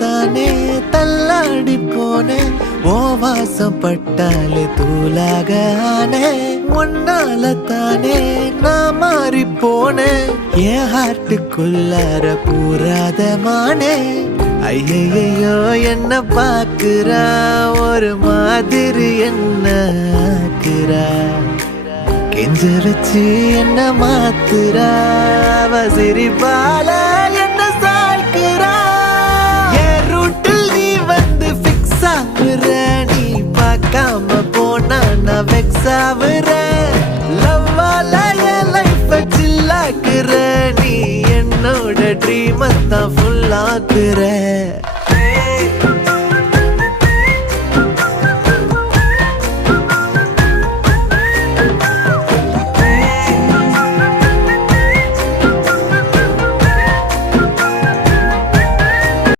தானே தள்ளாடி போனேன் ஓ வாசம் பட்டாலே தூளாக ஆனே உன்னால தானே நான் மாறி போனேன் என் ஹார்ட்டுக்குள்ளார கூறாத மானே ஐயையோ என்ன பாக்குறா ஒரு மாதிரி என்ன ஆக்குறா கெஞ்ச வச்சு என்ன மாத்துறா அவ சிரிப்பால என்ன சாய்க்கிறா என் ரூட்டில் நீ வந்து ஃபிக்ஸ் ஆகுற நீ பார்க்காம போனா நான் வெக்ஸ் ஆகுற லவ்வால என் லைஃப் சில்லாக்குற நீ என்னோட ட்ரீம் தான் ஃபுல் ஆக்குற